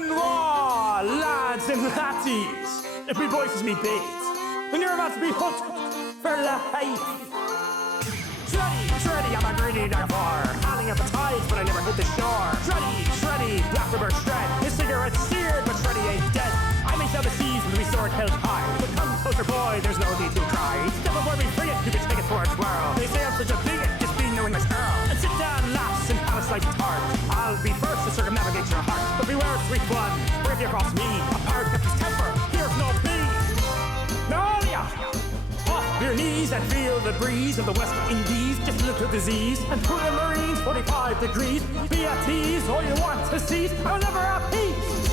Bonjour, lads and latties. If me voices me beats, then you're about to be hooked for life. Shreddy, I'm a greedy diver, howling at the tides, but I never hit the shore. Shreddy, black river shred. His cigarette's seared, but Shreddy ain't dead. I may sail the seas with me sword held high, but come closer, boy, there's no need to cry. Step before me free it, you can take it for a twirl. They say I'm such a bigot, just being knowing this girl. And sit down, laughs, and have a slice of tart. I'll be first to circumnavigate your heart, but beware of sweet one, for if you cross me, a pirate kept his temper, here's no peace. No, yeah. Off your knees and feel the breeze of the West Indies. Just a little disease and through the Marines, 45 degrees. Be at ease, all you want to seize. I'll never have peace.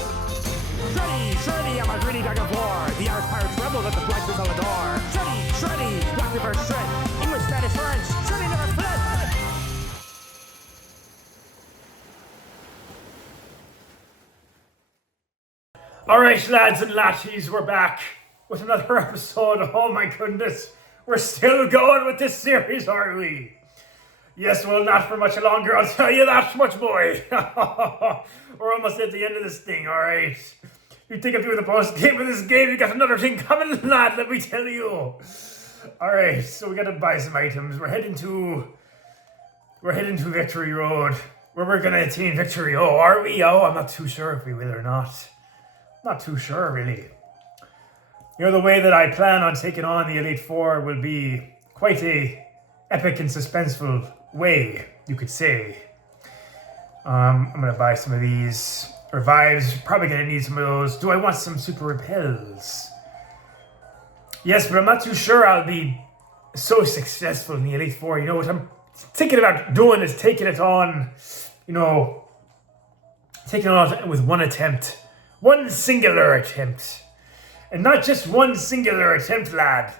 Shreddy, I'm a greedy dog of war. The Irish pirates rebel that the black was all adore. Shreddy, black river shred. English, Spanish, French. Shreddy never fled. Alright, lads and latties, we're back with another episode. Oh my goodness, we're still going with this series, are we? Yes, well, not for much longer, I'll tell you that much, boy. We're almost at the end of this thing, alright? You think I'm doing the post-game of this game, you got another thing coming, lad, let me tell you. Alright, so we gotta buy some items. We're heading to Victory Road, where we're gonna attain victory. Oh, are we? Oh, I'm not too sure if we will or not. Not too sure, really. You know, the way that I plan on taking on the Elite Four will be quite a epic and suspenseful way, you could say. I'm going to buy some of these revives. Probably going to need some of those. Do I want some super repels? Yes, but I'm not too sure I'll be so successful in the Elite Four. You know, what I'm thinking about doing is taking it on with one attempt. One singular attempt. And not just one singular attempt, lad.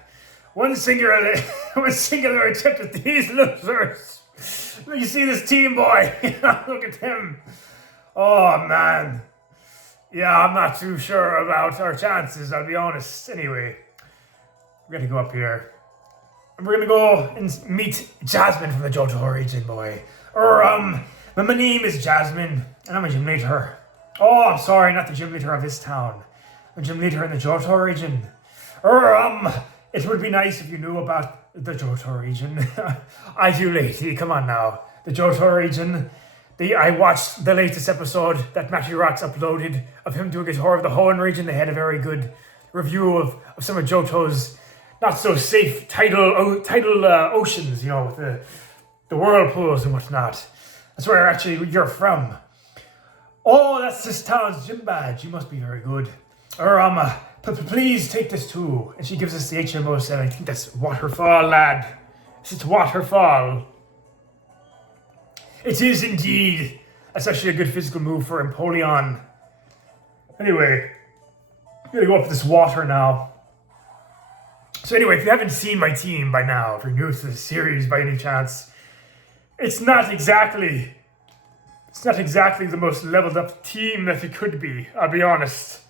One singular attempt at these losers. You see this team, boy? Look at them. Oh, man. Yeah, I'm not too sure about our chances, I'll be honest. Anyway, we're going to go up here. And we're going to go and meet Jasmine from the Johto region, boy. My name is Jasmine, and I'm a gym leader. Oh, I'm sorry, not the gym leader of this town. I'm gym leader in the Johto region. It would be nice if you knew about the Johto region. I do, lady, come on now. The Johto region. I watched the latest episode that Matthew Rocks uploaded of him doing a tour of the Hoenn region. They had a very good review of some of Johto's not so safe tidal oceans, you know, with the whirlpools and whatnot. That's where actually you're from. Oh, that's this town's gym badge. You must be very good. Please take this too. And she gives us the HMO set. I think that's Waterfall, lad. It's Waterfall. It is indeed. That's actually a good physical move for Empoleon. Anyway, I'm gonna go up this water now. So anyway, if you haven't seen my team by now, if you're new to the series by any chance, it's not exactly the most leveled up team that it could be, I'll be honest.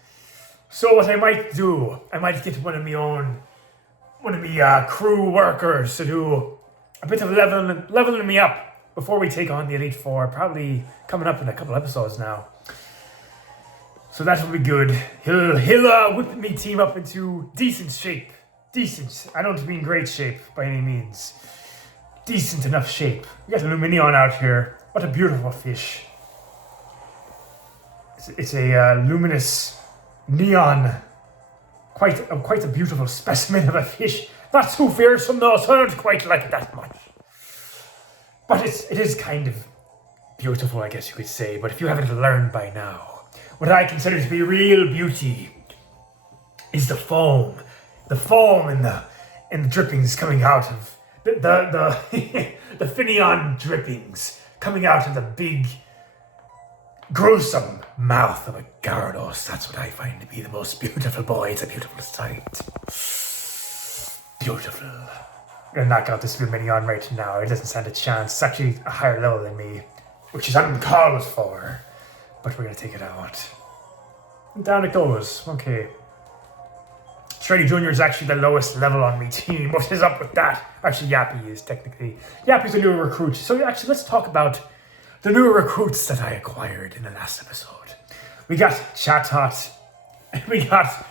So what I might do, I might get one of my crew workers to do a bit of leveling me up before we take on the Elite Four, probably coming up in a couple episodes now. So that will be good. He'll whip me team up into decent shape. Decent. I don't mean great shape by any means. Decent enough shape. We got Luminion out here. What a beautiful fish. It's a luminous neon. Quite a beautiful specimen of a fish. Not too fearsome though, so I don't quite like it that much. But it is kind of beautiful, I guess you could say. But if you haven't learned by now, what I consider to be real beauty is the foam. The foam and the drippings coming out of the Finion drippings coming out of the big, gruesome mouth of a Gyarados. That's what I find to be the most beautiful, boy. It's a beautiful sight. Beautiful. I'm gonna knock out this Minion right now. It doesn't stand a chance. It's actually a higher level than me, which is uncalled for. But we're gonna take it out. And down it goes. Okay. Shreddy Jr. is actually the lowest level on my team. What is up with that? Actually, Yappy is technically. Yappy's a new recruit. So actually, let's talk about the new recruits that I acquired in the last episode. We got Chatot. We got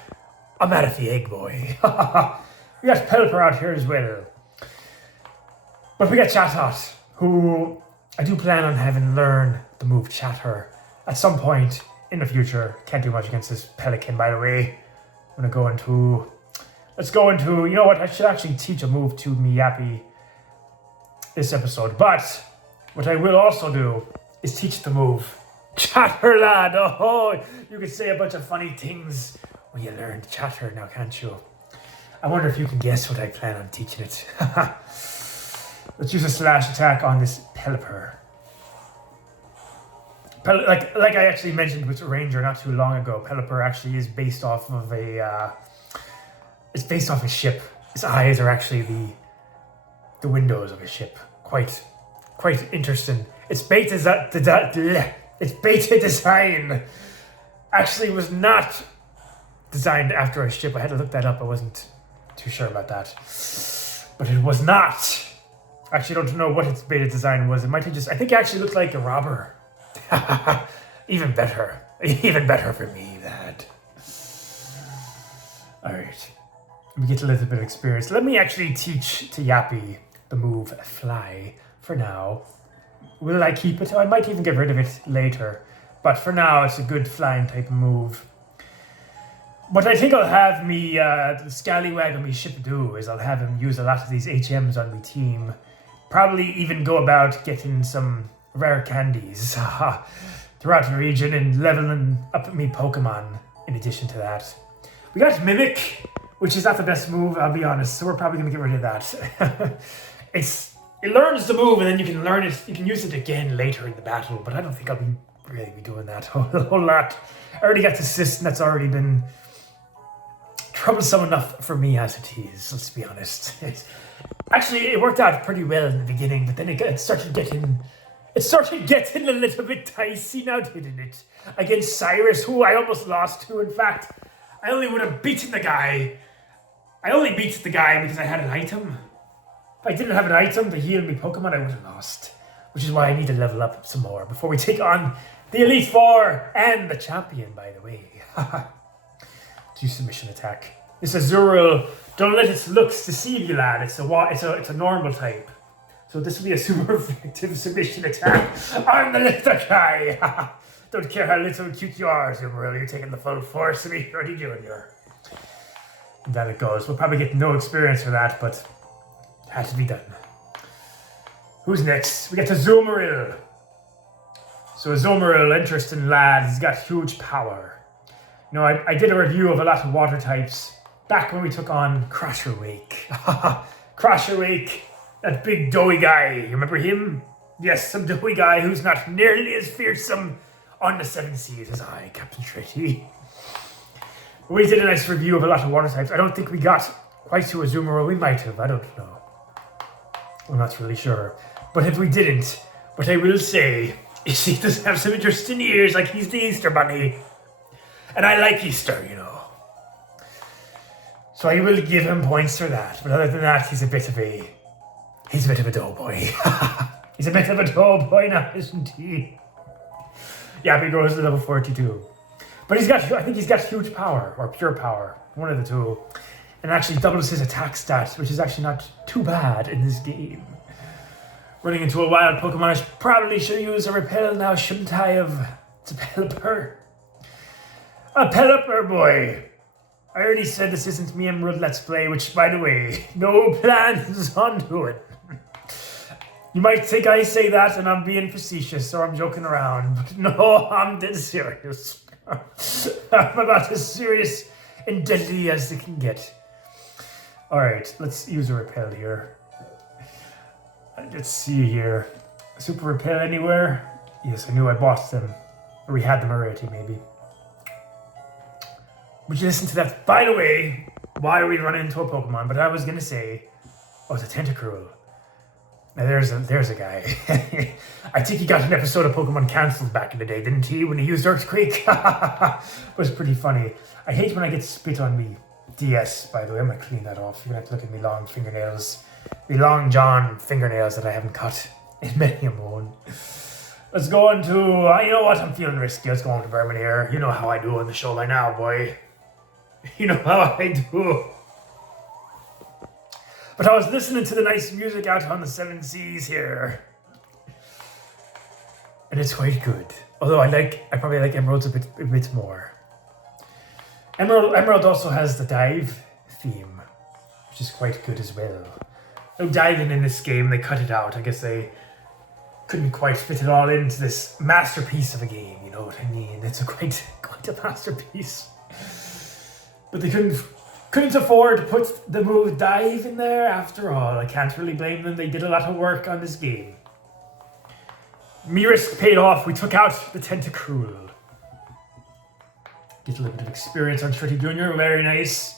I'm out of the egg boy. We got Pelipper out here as well. But we got Chatot, who I do plan on having learn the move Chatter at some point in the future. Can't do much against this Pelican, by the way. I'm gonna go into... Let's go into... You know what? I should actually teach a move to Miyappy this episode. But what I will also do is teach the move Chatter, lad. Oh, you can say a bunch of funny things when you learn Chatter now, can't you? I wonder if you can guess what I plan on teaching it. Let's use a slash attack on this Pelipper. Like I actually mentioned with Ranger not too long ago, Pelipper actually is based off of a... it's based off a ship. Its eyes are actually the windows of a ship. Quite interesting. Its beta design actually was not designed after a ship. I had to look that up. I wasn't too sure about that. But it was not. I actually don't know what its beta design was. It might have just... I think it actually looked like a robber. Even better. Even better for me, that. Alright. We get a little bit of experience. Let me actually teach to Yappy the move Fly for now. Will I keep it? I might even get rid of it later. But for now, it's a good flying type of move. What I think I'll have me, the scallywag on me ship do is I'll have him use a lot of these HMs on my team. Probably even go about getting some rare candies throughout the region and leveling up me Pokemon in addition to that. We got Mimic, which is not the best move, I'll be honest, so we're probably going to get rid of that. It learns the move and then you can learn it, you can use it again later in the battle, but I don't think I'll really be doing that a whole lot. I already got the assist and that's already been troublesome enough for me as it is, let's be honest. Actually, it worked out pretty well in the beginning, but then it started getting a little bit dicey now, didn't it? Against Cyrus, who I almost lost to. In fact, I only would have beaten the guy. I only beat the guy because I had an item. If I didn't have an item to heal me Pokemon, I would have lost. Which is why I need to level up some more before we take on the Elite Four and the champion, by the way. Do submission attack. This Azurill, don't let its looks deceive you, lad. It's a normal type. So this will be a super effective submission attack. I'm the little guy. Don't care how little and cute you are, Azurill. You're taking the full force of me, Freddy Jr. And down it goes. We'll probably get no experience for that, but it had to be done. Who's next? We get to Azumarill. So Azumarill, interesting lad. He's got huge power. You know, I did a review of a lot of water types back when we took on Crusherwake. Crusherwake, that big doughy guy. You remember him? Yes, some doughy guy who's not nearly as fearsome on the 7 seas as I, Captain Tretty. We did a nice review of a lot of water types. I don't think we got quite to Azumarill. We might have, I don't know. I'm not really sure. But if we didn't, what I will say is he does have some interesting ears, like he's the Easter Bunny. And I like Easter, you know. So I will give him points for that. But other than that, he's a bit of a doughboy. He's a bit of a doughboy now, isn't he? Yeah, he goes to level 42. But I think he's got huge power, or pure power, one of the two. And actually doubles his attack stats, which is actually not too bad in this game. Running into a wild Pokemon, I probably should use a repel now, shouldn't I have? It's a Pelipper. A Pelipper boy. I already said this isn't me and Emerald Let's Play, which, by the way, no plans on doing. You might think I say that and I'm being facetious or I'm joking around, but no, I'm dead serious. I'm about as serious and deadly as they can get. Alright, let's use a repel here. Let's see here. Super repel anywhere? Yes, I knew I bought them. Or we had them already, maybe. Would you listen to that? By the way, why are we running into a Pokemon? But I was gonna say, oh, it's a Tentacruel. Now there's a guy. I think he got an episode of Pokemon cancelled back in the day, didn't he? When he used Earthquake. It was pretty funny. I hate when I get spit on me. DS, by the way, I'm gonna clean that off. You're gonna have to look at me long fingernails. Me long John fingernails that I haven't cut in many a moon. Let's go on to, you know what, I'm feeling risky. Let's go on to Bermuda. You know how I do on the show by now, boy. You know how I do. But I was listening to the nice music out on the seven seas here. And it's quite good. Although I probably like Emeralds a bit more. Emerald also has the dive theme, which is quite good as well. No diving in this game, they cut it out. I guess they couldn't quite fit it all into this masterpiece of a game, you know what I mean? It's quite a masterpiece. But they couldn't afford to put the move dive in there after all. I can't really blame them. They did a lot of work on this game. Me risk paid off. We took out the Tentacruel. Get a little bit of experience on Shreddy Jr. Very nice.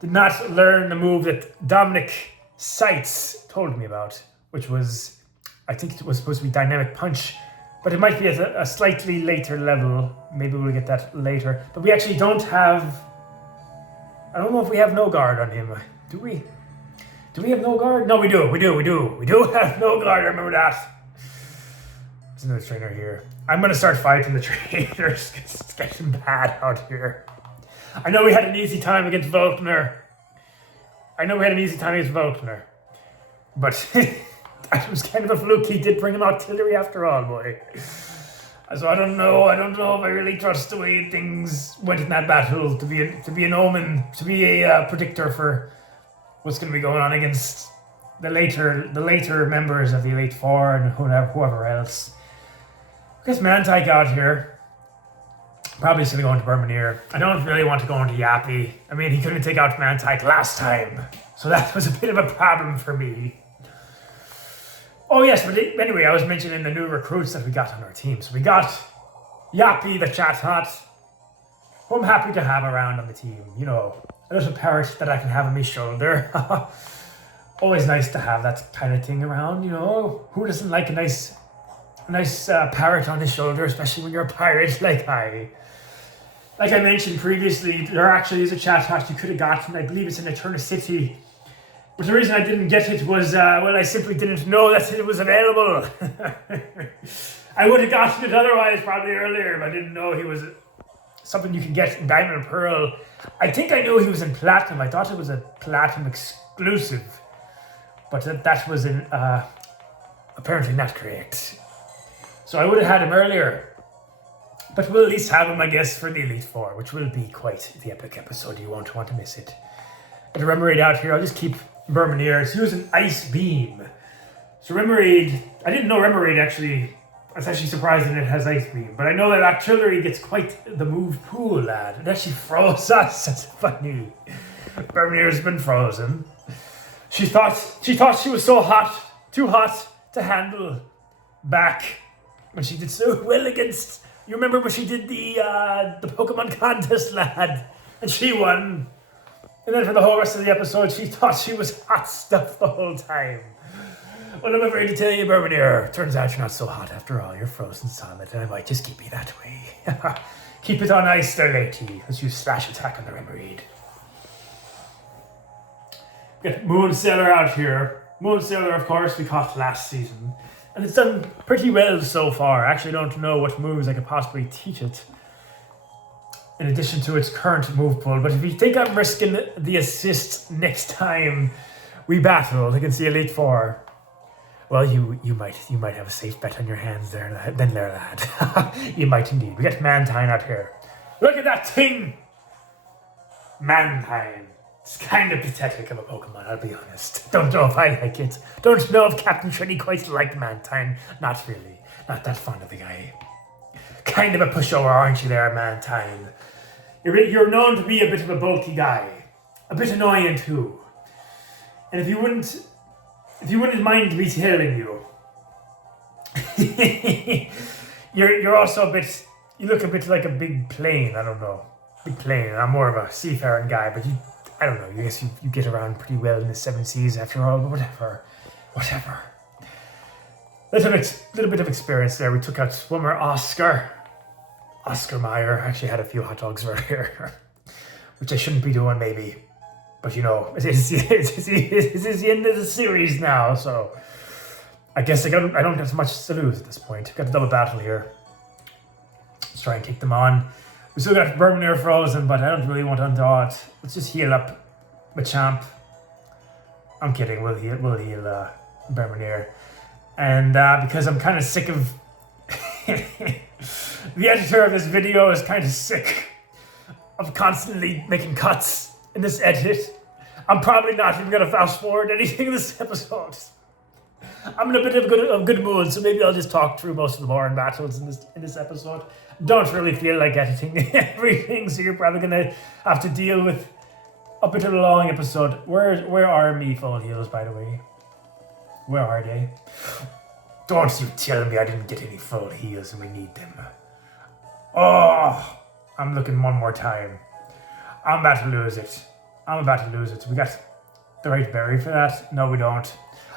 Did not learn the move that Dominic Seitz told me about, which was, I think it was supposed to be Dynamic Punch, but it might be at a slightly later level. Maybe we'll get that later. But we actually don't have, I don't know if we have no guard on him. Do we? Do we have no guard? No, we do. We do have no guard. I remember that. There's another trainer here. I'm going to start fighting the trainers because it's getting bad out here. I know we had an easy time against Volkner. But that was kind of a fluke. He did bring him artillery after all, boy. So I don't know if I really trust the way things went in that battle to be an omen, to be a predictor for what's going to be going on against the later members of the Elite Four and whoever else. I guess Mantike out here. Probably just going to go into Bermuda. I don't really want to go into Yappy. I mean, he couldn't take out Mantike last time. So that was a bit of a problem for me. Oh yes, but anyway, I was mentioning the new recruits that we got on our team. So we got Yappy the Chatot, who I'm happy to have around on the team. You know, a little parrot that I can have on my shoulder. Always nice to have that kind of thing around, you know. Who doesn't like a nice parrot on his shoulder, especially when you're a pirate like I. Like I mentioned previously, there actually is a Chatot you could have gotten. I believe it's in Eterna City. But the reason I didn't get it was, I simply didn't know that it was available. I would have gotten it otherwise probably earlier, but I didn't know he was something you can get in Diamond and Pearl. I think I knew he was in Platinum. I thought it was a Platinum exclusive. But that was apparently not correct. So I would have had him earlier. But we'll at least have him, I guess, for the Elite Four, which will be quite the epic episode. You won't want to miss it. And Remoraid out here, I'll just keep Bermuda. It's using Ice Beam. So Remoraid, I didn't know Remoraid actually, I was actually surprised that it has Ice Beam. But I know that artillery gets quite the move pool, lad. It actually froze us. That's funny. Bermuda's been frozen. She thought she was so hot, too hot to handle back when she did so well against, you remember when she did the Pokemon contest, lad, and she won. And then for the whole rest of the episode, she thought she was hot stuff the whole time. Well, I'm afraid to tell you, Bermuda, turns out you're not so hot after all. You're frozen solid, and I might just keep you that way. Keep it on ice there, lady. Let's use Slash Attack on the Remoraid. Get Moonsailor out here. Moonsailor, of course, we caught last season. And it's done pretty well so far. I actually don't know what moves I could possibly teach it, in addition to its current move pool. But if you think I'm risking the assist next time we battle against the Elite Four, well, you might have a safe bet on your hands there, lad. You might indeed. We got Mantine out here. Look at that thing! Mantine. It's kind of pathetic of a Pokemon, I'll be honest. Don't know if I like it. Don't know if Captain Shreddy quite liked Mantine. Not really. Not that fond of the guy. Kind of a pushover, aren't you there, Mantine? You're known to be a bit of a bulky guy. A bit annoying too. And if you wouldn't mind me telling you, you're also a bit, you look a bit like a big plane, I don't know. Big plane, I'm more of a seafaring guy, but I don't know, I guess you get around pretty well in the seven seas after all, but whatever. Little bit of experience there. We took out swimmer Oscar Meyer. Actually had a few hot dogs earlier, which I shouldn't be doing maybe. But you know, it is the end of the series now, so I guess I don't have much to lose at this point. Got a double battle here. Let's try and kick them on. We still got Bermanir frozen, but I don't really want to undaw it. Let's just heal up Machamp. I'm kidding, we'll heal Bermanir. And because I'm kind of sick of... the editor of this video is kind of sick of constantly making cuts in this edit. I'm probably not even going to fast forward anything in this episode. I'm in a bit of a good mood, so maybe I'll just talk through most of the boring battles in this episode. Don't really feel like editing everything, so you're probably going to have to deal with a bit of a long episode. Where are me full heals, by the way? Where are they? Don't you tell me I didn't get any full heals and we need them. Oh, I'm looking one more time. I'm about to lose it. We got the right berry for that? No, we don't.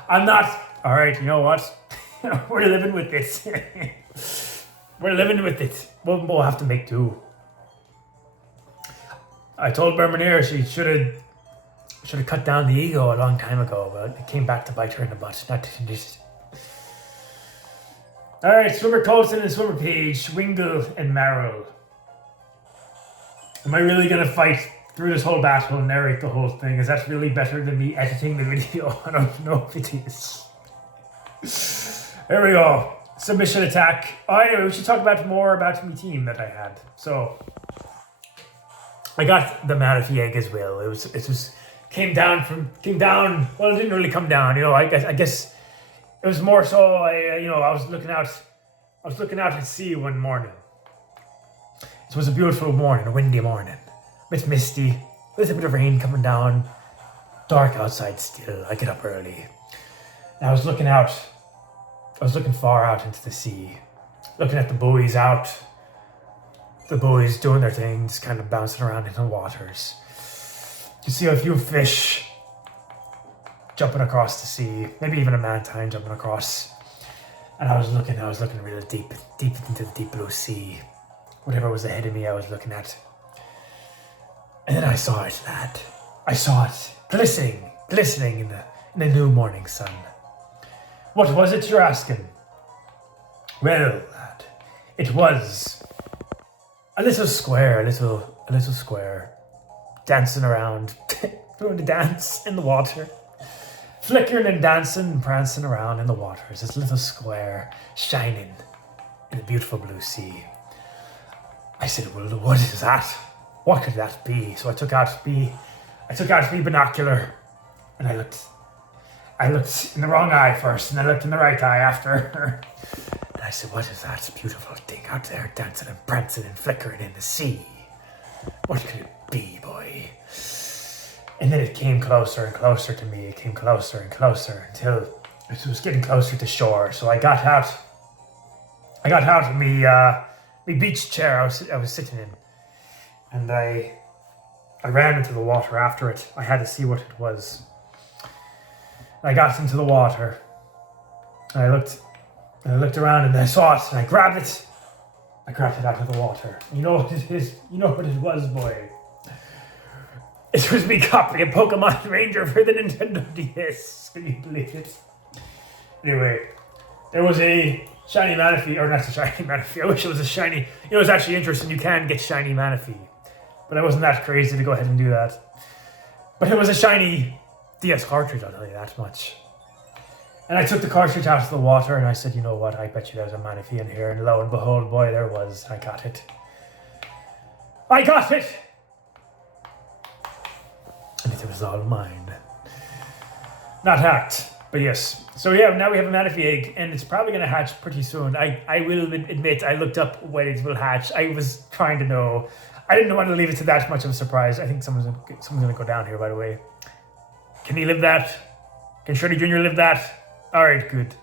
I'm not. All right, you know what? We're living with this. We're living with it. We'll have to make do. I told Bermanir she should have cut down the ego a long time ago, but it came back to bite her in the butt. Not just. All right, Swimmer Colson and Swimmer Page, Wingle and Marrow. Am I really gonna fight through this whole battle and narrate the whole thing? Is that really better than me editing the video? I don't know if it is. There we go. Submission attack. Oh, anyway, we should talk more about my team that I had. So, I got the Manaphy egg as well. It came down. Well, it didn't really come down. You know, I guess it was more so. I was looking out at sea one morning. It was a beautiful morning, a windy morning, a bit misty, with a bit of rain coming down. Dark outside still. I get up early. And I was looking out. I was looking far out into the sea, looking at the buoys out. The buoys doing their things, kind of bouncing around in the waters. You see a few fish jumping across the sea, maybe even a mantine jumping across. And I was looking real deep into the deep blue sea. Whatever was ahead of me, I was looking at. And then I saw it, lad. I saw it, glistening in the new morning sun. What was it, you're asking? Well, lad, it was a little square, dancing around, doing the dance in the water, flickering and dancing and prancing around in the waters. This little square shining in the beautiful blue sea. I said, well, what is that? What could that be? So I took out the binocular and I looked in the wrong eye first and I looked in the right eye after. And I said, what is that beautiful thing out there dancing and prancing and flickering in the sea? What could it be, boy? And then it came closer and closer to me. It came closer and closer until it was getting closer to shore. So I got out of me beach chair I was sitting in, and I ran into the water after it. I had to see what it was. I got into the water. And I looked around and I saw it and I grabbed it. I grabbed it out of the water. You know what it is? You know what it was, boy. It was me copying a Pokemon Ranger for the Nintendo DS. Can you believe it? Anyway, there was a shiny Manaphy, or not a shiny Manaphy. I wish it was a shiny. You know, it's actually interesting. You can get shiny Manaphy, but I wasn't that crazy to go ahead and do that. But it was a shiny DS cartridge, I'll tell you that much. And I took the cartridge out of the water and I said, you know what, I bet you there's a Manaphy in here. And lo and behold, boy, there was. I got it. And it was all mine. Not hacked, but yes. So yeah, now we have a Manaphy egg and it's probably going to hatch pretty soon. I will admit, I looked up when it will hatch. I was trying to know. I didn't want to leave it to that much of a surprise. I think someone's going to go down here, by the way. Can he live that? Can Shreddy Jr. live that? Alright, good.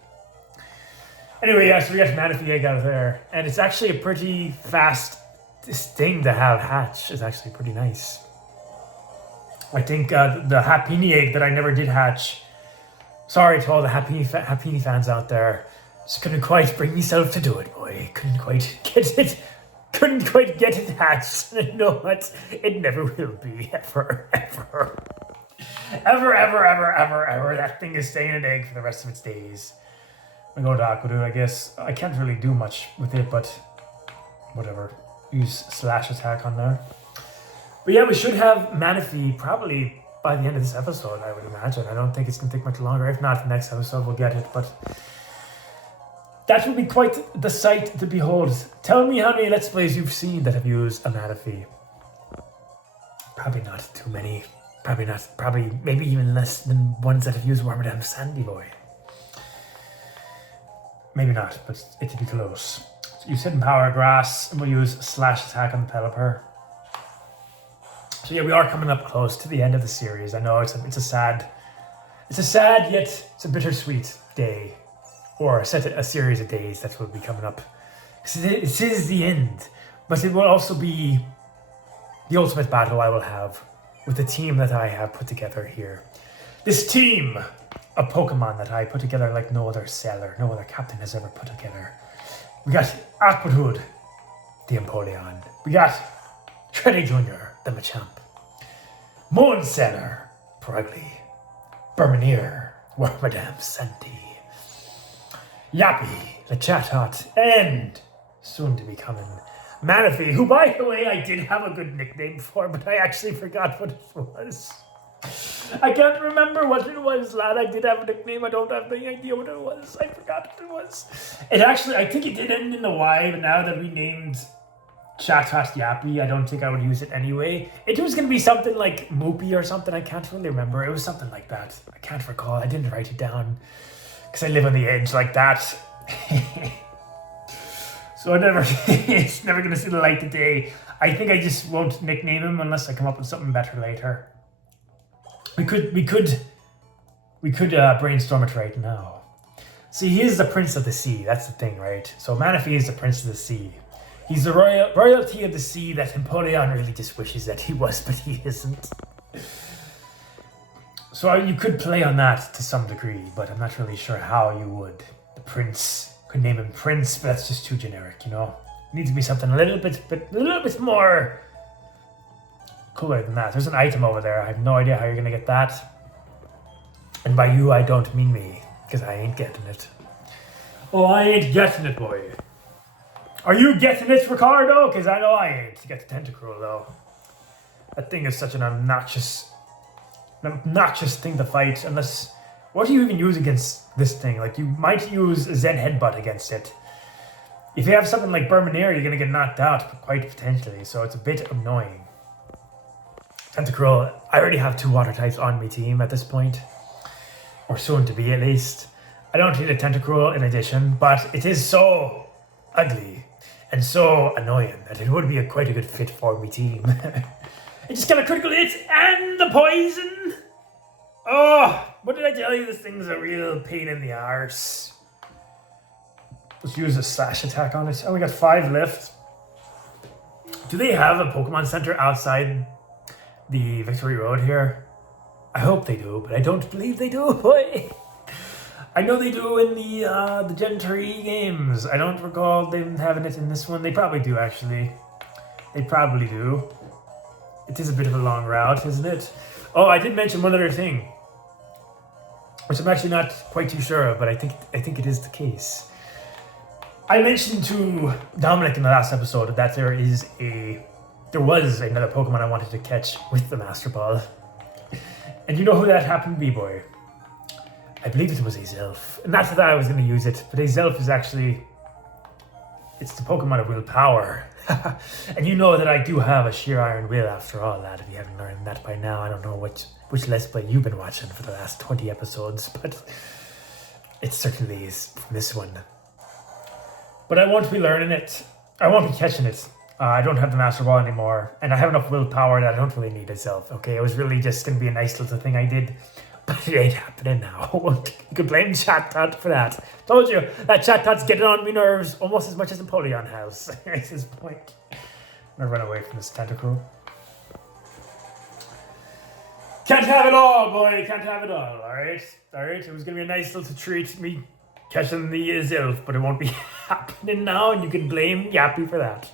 Anyway, yeah, so we got Manaphy egg out of there. And it's actually a pretty fast thing to have hatch. It's actually pretty nice. I think the Happini egg that I never did hatch. Sorry to all the Happini fans out there. Just couldn't quite bring myself to do it, boy. Couldn't quite get it hatched. You know what? It never will be. Ever. That thing is staying an egg for the rest of its days. I go to Akudu, I guess. I can't really do much with it, but whatever. Use slash attack on there. But yeah, we should have Manaphy probably by the end of this episode, I would imagine. I don't think it's going to take much longer. If not, the next episode we'll get it. But that will be quite the sight to behold. Tell me how many Let's Plays you've seen that have used a Manaphy. Probably not too many. Probably not. Probably maybe even less than ones that have used Wormadam Sandy Boy. Maybe not, but it'd be close. So you sit in Power Grass, and we'll use slash attack on the Pelipper. So yeah, we are coming up close to the end of the series. I know it's a sad yet it's a bittersweet day, or a series of days that will be coming up. It is the end, but it will also be the ultimate battle I will have with the team that I have put together here. This team of Pokemon that I put together like no other seller, no other captain has ever put together. We got Aquahood, the Empoleon. We got Shreddy Jr., the Machamp. Moonseller, Purugly. Burmanier, Wormadam Sandy. Yappy, the Chatot, and soon to be coming Manaphy, who by the way I did have a good nickname for, but I actually forgot what it was. I can't remember what it was, lad. I did have a nickname. I don't have any idea what it was. I forgot what it was. It actually, I think it did end in a Y, but now that we named Chatot Yappy, I don't think I would use it anyway. It was going to be something like Moopy or something. I can't really remember. It was something like that. I can't recall. I didn't write it down because I live on the edge like that. So it's never going to see the light of day. I think I just won't nickname him unless I come up with something better later. We could brainstorm it right now. See, he is the Prince of the Sea. That's the thing, right? So Manaphy is the Prince of the Sea. He's the royalty of the sea that Empoleon really just wishes that he was, but he isn't. So you could play on that to some degree, but I'm not really sure how you would. The Prince, could name him Prince, but that's just too generic, you know? It needs to be something a little bit more cooler than that. There's an item over there. I have no idea how you're gonna get that. And by you, I don't mean me, because I ain't getting it. Oh, I ain't getting it, boy. Are you getting it, Ricardo? Because I know I ain't. You get the Tentacruel, though. That thing is such an obnoxious thing to fight, unless... What do you even use against this thing? Like, you might use Zen Headbutt against it. If you have something like Burmanier, you're going to get knocked out, quite potentially, so it's a bit annoying. Tentacruel, I already have 2 water types on my team at this point. Or soon to be, at least. I don't need a Tentacruel in addition, but it is so ugly and so annoying that it would be quite a good fit for my team. It just got a critical hit and the poison! Oh, what did I tell you? This thing's a real pain in the arse. Let's use a slash attack on it. Oh, we got 5 left. Do they have a Pokemon Center outside the Victory Road here? I hope they do, but I don't believe they do, boy. I know they do in the Gen 3 games. I don't recall them having it in this one. They probably do, actually. They probably do. It is a bit of a long route, isn't it? Oh, I did mention one other thing, which I'm actually not quite too sure of, but I think it is the case. I mentioned to Dominic in the last episode that there was another Pokemon I wanted to catch with the Master Ball. And you know who that happened to be, boy? I believe it was Azelf. Not that I was going to use it, but Azelf is actually... It's the Pokemon of willpower. And you know that I do have a sheer iron will after all, lad. If you haven't learned that by now, I don't know which Let's Play you've been watching for the last 20 episodes, but it certainly is from this one. But I won't be learning it. I won't be catching it. I don't have the Master Ball anymore, and I have enough willpower that I don't really need itself, okay? It was really just going to be a nice little thing I did, but it ain't happening now. You could blame Chatot for that. Told you, that Chatot's getting on me nerves almost as much as Empoleon has at this point. I'm going to run away from this Tentacruel. Can't have it all, boy. Can't have it all, alright? Alright, it was going to be a nice little treat, me catching the Azelf, but it won't be happening now, and you can blame Yappy for that.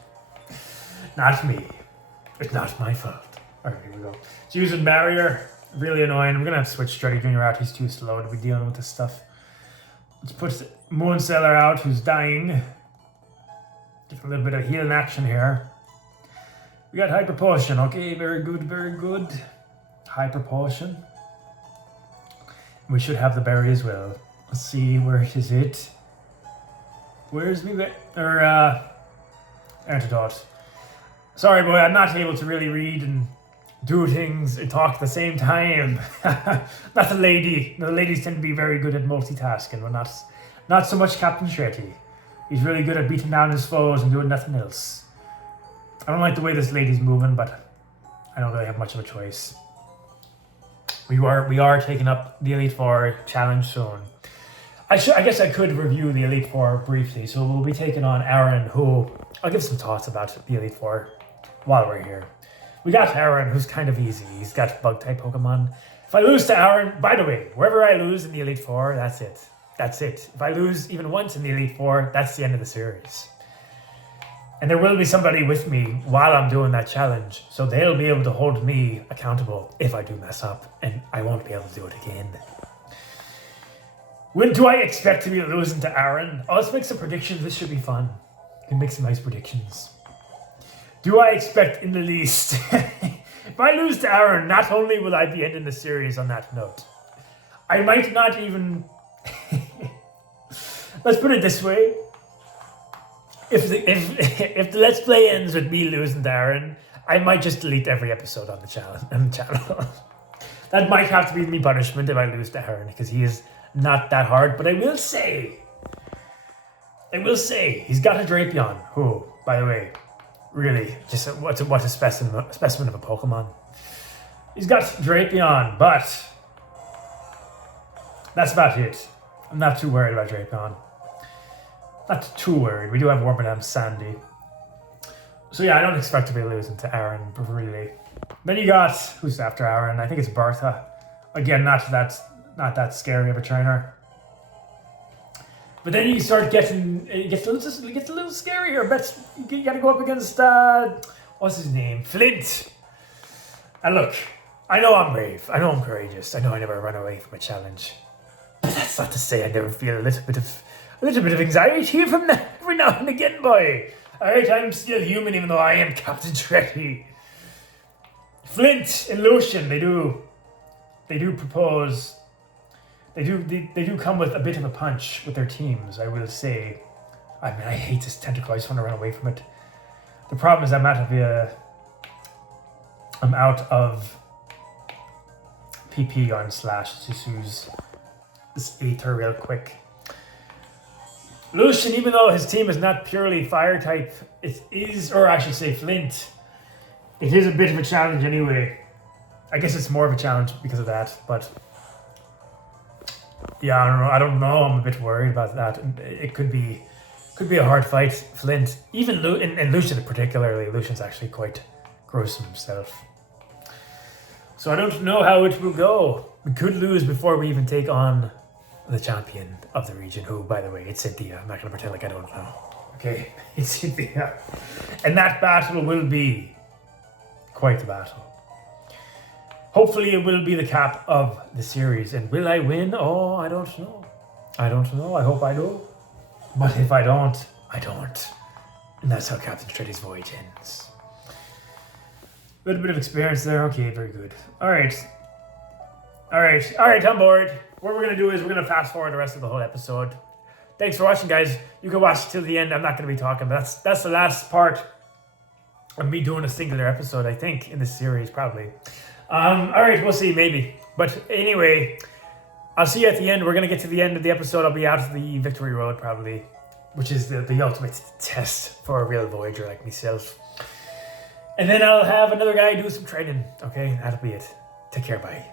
Not me. It's not my fault. Alright, here we go. It's using Barrier. Really annoying. We're going to have to switch Shreddy Jr. out. He's too slow to be dealing with this stuff. Let's put Moonseller out, who's dying. Get a little bit of healing action here. We got Hyper Potion. Okay, very good, very good. Hyper Potion. We should have the berry as well. Let's see, where is it? Where's me? Antidote. Sorry, boy, I'm not able to really read and do things and talk at the same time. Not the lady. No, the ladies tend to be very good at multitasking, but not so much Captain Shreddy. He's really good at beating down his foes and doing nothing else. I don't like the way this lady's moving, but I don't really have much of a choice. We are taking up the Elite Four challenge soon. I guess I could review the Elite Four briefly. So we'll be taking on Aaron, who I'll give some thoughts about the Elite Four while we're here. We got Aaron, who's kind of easy. He's got bug type Pokemon. If I lose to Aaron, by the way, wherever I lose in the Elite Four, that's it. That's it. If I lose even once in the Elite Four, that's the end of the series. And there will be somebody with me while I'm doing that challenge, so they'll be able to hold me accountable if I do mess up, and I won't be able to do it again. When do I expect to be losing to Aaron? Oh, let's make some predictions. This should be fun. We can make some nice predictions. Do I expect in the least? If I lose to Aaron, not only will I be ending the series on that note, I might not even... Let's put it this way. If the Let's Play ends with me losing to Aaron, I might just delete every episode on the channel. That might have to be my punishment if I lose to Aaron, because he is not that hard. But I will say, he's got a Drapion, who, by the way, really, just what a specimen of a Pokemon. He's got Drapion, but that's about it. I'm not too worried about Drapion. Not too worried. We do have Wormadam Sandy. So yeah, I don't expect to be losing to Aaron, really. Then you got, who's after Aaron? I think it's Bertha. Again, not that scary of a trainer. But then you start getting, it gets a little scarier. But you gotta go up against, what's his name? Flint. And look, I know I'm brave. I know I'm courageous. I know I never run away from a challenge. But that's not to say I never feel a little bit of anxiety from every now and again, boy. Alright, I'm still human even though I am Captain Shreddy. Flint and Lucian, they do propose. They do come with a bit of a punch with their teams, I will say. I mean, I hate this tentacle, I just want to run away from it. The problem is I'm out of PP on Slash. Just use this Aether real quick. Lucian, even though his team is not purely fire type, it is, or I should say Flint, it is a bit of a challenge anyway. I guess it's more of a challenge because of that, but yeah, I don't know. I'm a bit worried about that. It could be a hard fight. Flint, even and Lucian particularly. Lucian's actually quite gruesome himself. So I don't know how it will go. We could lose before we even take on the champion of the region, who, by the way, it's Cynthia. I'm not going to pretend like I don't know. Okay, it's Cynthia. And that battle will be quite the battle. Hopefully it will be the cap of the series. And will I win? Oh, I don't know. I hope I do. But if I don't, I don't. And that's how Captain Shreddy's voyage ends. A little bit of experience there. Okay, very good. All right, I'm bored. What we're going to do is we're going to fast forward the rest of the whole episode. Thanks for watching, guys. You can watch till the end. I'm not going to be talking, but that's the last part of me doing a singular episode, I think, in this series, probably. All right, we'll see, maybe. But anyway, I'll see you at the end. We're going to get to the end of the episode. I'll be out of the Victory Road, probably, which is the ultimate test for a real Voyager like myself. And then I'll have another guy do some training. Okay, that'll be it. Take care, bye.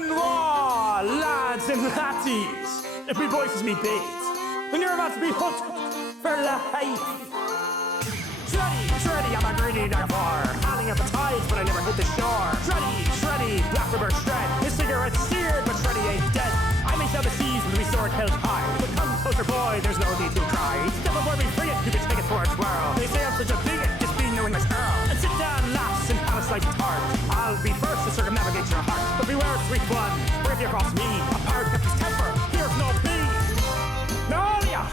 Bonjour, lads and lasses. If me voices me beats, then you're about to be hooked for life. Shreddy, I'm a greedy diver, howling at the tides, but I never hit the shore. Shreddy, black river shred, his cigarette seared, but Shreddy ain't dead. I may sail the seas with me sword held high, but come closer, boy, there's no need to cry. Step before me free it, you can take it for a twirl. They say I'm such a bigot, just being knowing my girl. And sit down, laughs, and have a slice of tart. I'll be first to circumnavigate your heart, but beware of sweet one, for if you cross me, a pirate kept his temper, here's no peace. No, yeah.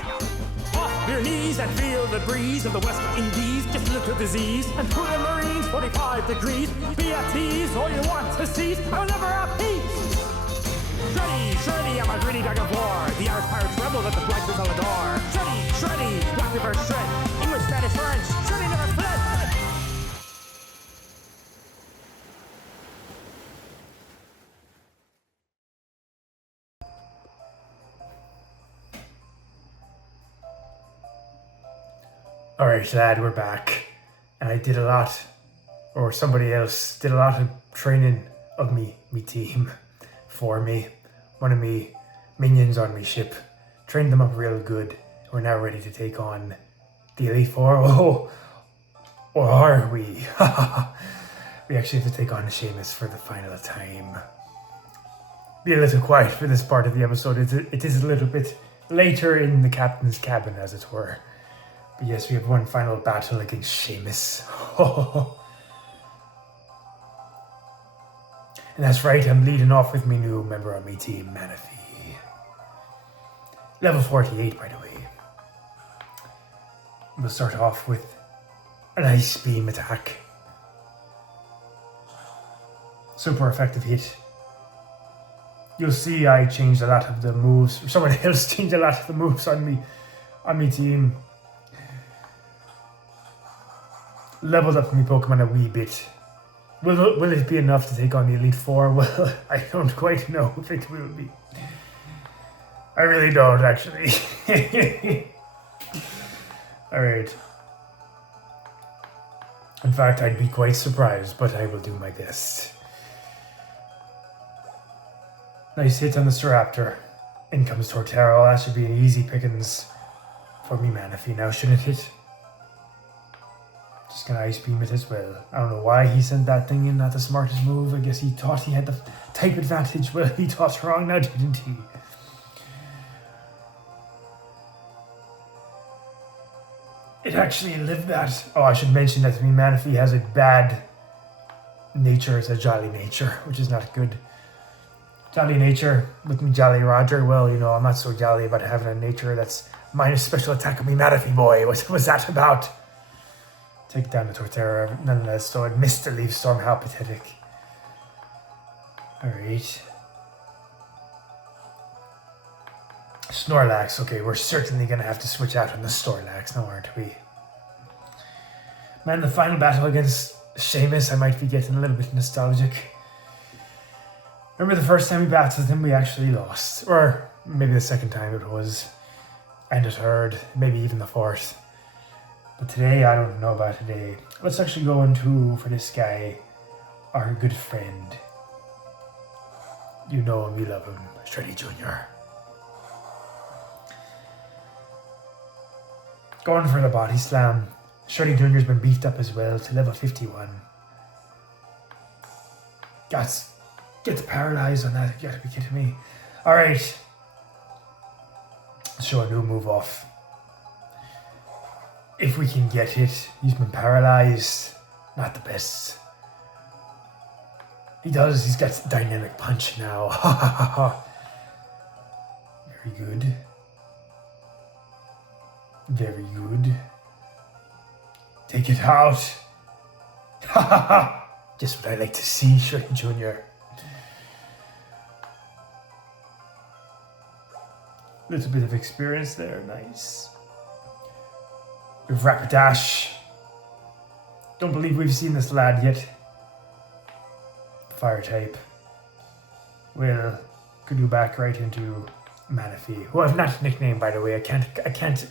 Off your knees and feel the breeze of the West Indies. Just a little disease and to the Marines 45 degrees. Be at ease, all you want to seize. I'll never have peace. Shreddy, I'm a greedy dog of war. The Irish pirates rebel that the blighters all adore. Shreddy, black river shred. English, Spanish, French. Shreddy never fled. Alright, lad, we're back. And I did a lot, or somebody else did a lot of training of me team for me. One of me minions on me ship. Trained them up real good. We're now ready to take on the Elite Four. Oh, or are we? We actually have to take on Shamus for the final time. Be a little quiet for this part of the episode. It is a little bit later in the captain's cabin, as it were. But yes, we have one final battle against Shamus. And that's right, I'm leading off with my new member on my team, Manaphy. Level 48, by the way. We'll start off with an ice beam attack. Super effective hit. You'll see I changed a lot of the moves. Someone else changed a lot of the moves on me team. Leveled up my Pokemon a wee bit. Will it be enough to take on the Elite Four? Well, I don't quite know if it will be. I really don't, actually. Alright. In fact, I'd be quite surprised, but I will do my best. Nice hit on the Staraptor. In comes Torterra. That should be an easy pickings for me, Manaphy now, shouldn't it? Just gonna ice beam it as well. I don't know why he sent that thing in, not the smartest move. I guess he thought he had the type advantage. Well, he thought wrong now, didn't he? It actually lived that. Oh, I should mention that Manaphy has a bad nature. It's a jolly nature, which is not good. Jolly nature with me Jolly Roger. Well, you know, I'm not so jolly about having a nature that's minus special attack on me Manaphy boy. What was that about? Take down the Torterra, nonetheless, so it missed the Leaf Storm. How pathetic. Alright. Snorlax. Okay, we're certainly going to have to switch out on the Snorlax now, aren't we? Man, the final battle against Shamus, I might be getting a little bit nostalgic. Remember the first time we battled him, we actually lost. Or maybe the second time it was. And the third, maybe even the fourth. But today, I don't know about today. Let's actually go into, for this guy, our good friend. You know him, you love him, Shreddy Jr. Going for the body slam. Shreddy Jr.'s been beefed up as well to level 51. Gets paralyzed on that, you gotta be kidding me. Alright. Let's show a new move off. If we can get it. He's been paralyzed. Not the best. He does. He's got dynamic punch now. Very good. Very good. Take it out. Just what I like to see, Shreddy Jr. Little bit of experience there. Nice. With Rapidash. Don't believe we've seen this lad yet. Fire type. Well, could go back right into Manaphy, who I've not nicknamed, by the way. I can't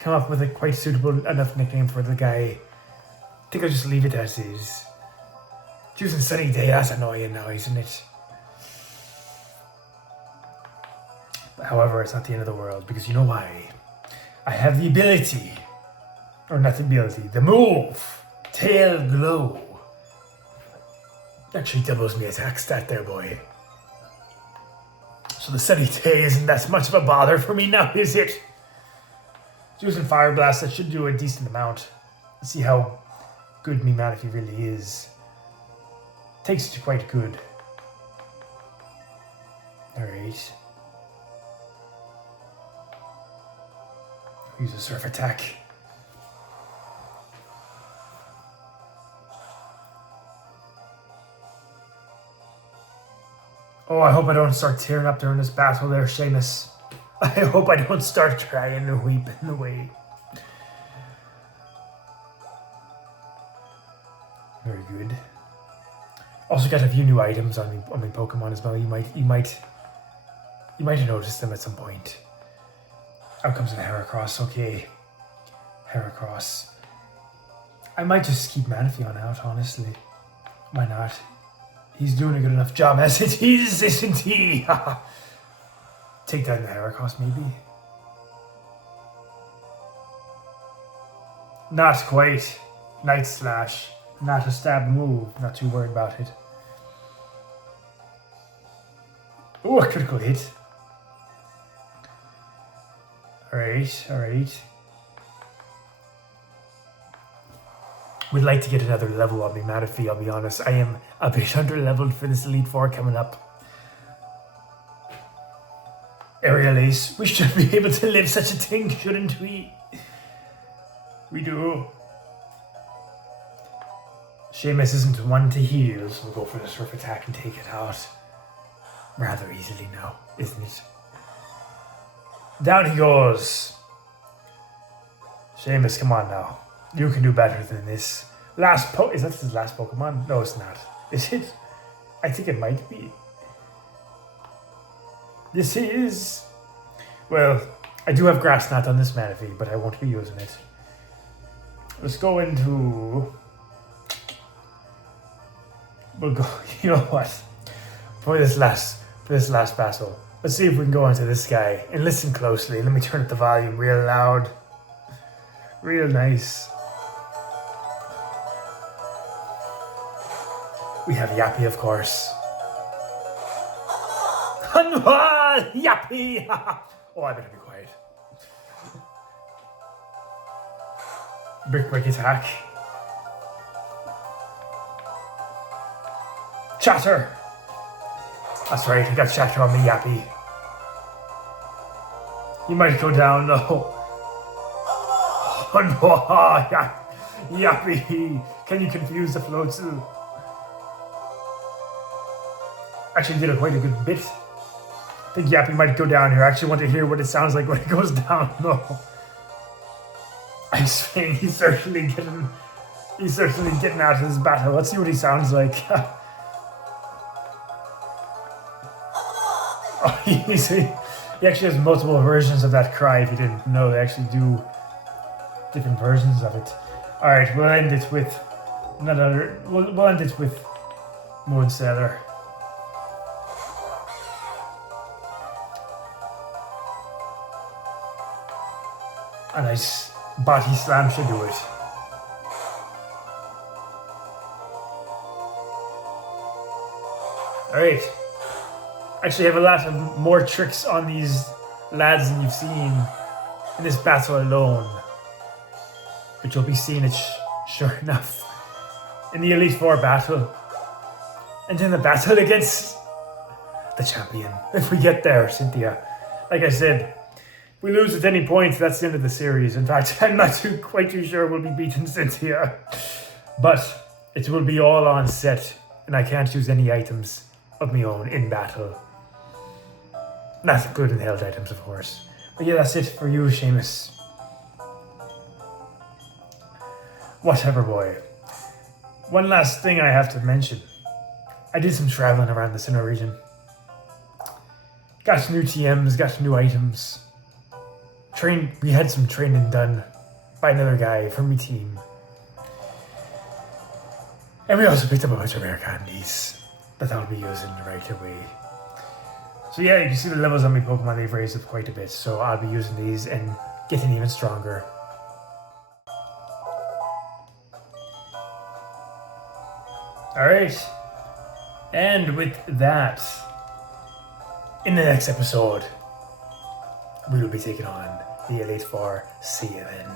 come up with a quite suitable enough nickname for the guy. I think I'll just leave it as is. Choosing Sunny Day, that's annoying now, isn't it? However, it's not the end of the world, because you know why? I have the ability, or not the ability, the move, Tail Glow. Actually doubles me attack stat there, boy. So the steady Tay isn't that much of a bother for me now, is it? Using Fire Blast, that should do a decent amount. Let's see how good me Manaphy really is. Takes it to quite good. Alright. Use a surf attack. Oh, I hope I don't start tearing up during this battle there, Shamus. I hope I don't start crying or weeping away. Very good. Also got a few new items on my Pokemon as well. You might have noticed them at some point. Out comes an Heracross, okay. Heracross. I might just keep Manaphy on out, honestly. Why not? He's doing a good enough job as it is, isn't he? Take down the Heracross, maybe? Not quite. Night Slash. Not a stab move. Not too worried about it. Ooh, a critical hit. Alright, alright. Would like to get another level on me, Manaphy, I'll be honest. I am a bit under-leveled for this Elite Four coming up. Aerial Ace. We should be able to live such a thing, shouldn't we? We do. Shamus isn't one to heal, so we'll go for the surf attack and take it out. Rather easily now, isn't it? Down he goes. Shamus, come on now. You can do better than this. Is that his last Pokemon? No, it's not. Is it? I think it might be. This is... Well, I do have Grass Knot on this Manaphy, but I won't be using it. Let's go into... We'll go... You know what? For this last battle, let's see if we can go into this guy and listen closely. Let me turn up the volume real loud. Real nice. We have Yappy, of course. Yappy! Oh, I better be quiet. Brick Break attack. Chatter! That's right, I got Chatter on me, Yappy. You might go down, though. Oh no! Yappy! Can you confuse the Floatzel? Actually did quite a good bit. I think Yappy might go down here. I actually want to hear what it sounds like when it goes down, though. I'm saying he's certainly getting out of this battle. Let's see what he sounds like. Oh, he actually has multiple versions of that cry. If you didn't know, they actually do different versions of it. All right, we'll end it with another. We'll end it with Moonseller. A nice body slam should do it. Alright. Actually, I have a lot of more tricks on these lads than you've seen in this battle alone. But you'll be seeing it sure enough in the Elite Four battle. And in the battle against the champion. If we get there, Cynthia. Like I said, if we lose at any point, that's the end of the series. In fact, I'm not quite too sure we'll be beating Cynthia. But it will be all on set, and I can't use any items of my own in battle. Not including held items, of course. But yeah, that's it for you, Shamus. Whatever, boy. One last thing I have to mention. I did some traveling around the Sinnoh region. Got some new TMs, got some new items. We had some training done by another guy from my team. And we also picked up a bunch of rare candies that I'll be using right away. So yeah, you can see the levels on my Pokemon, they've raised up quite a bit. So I'll be using these and getting even stronger. Alright. And with that, in the next episode, we will be taking on the Elite Four. See you then.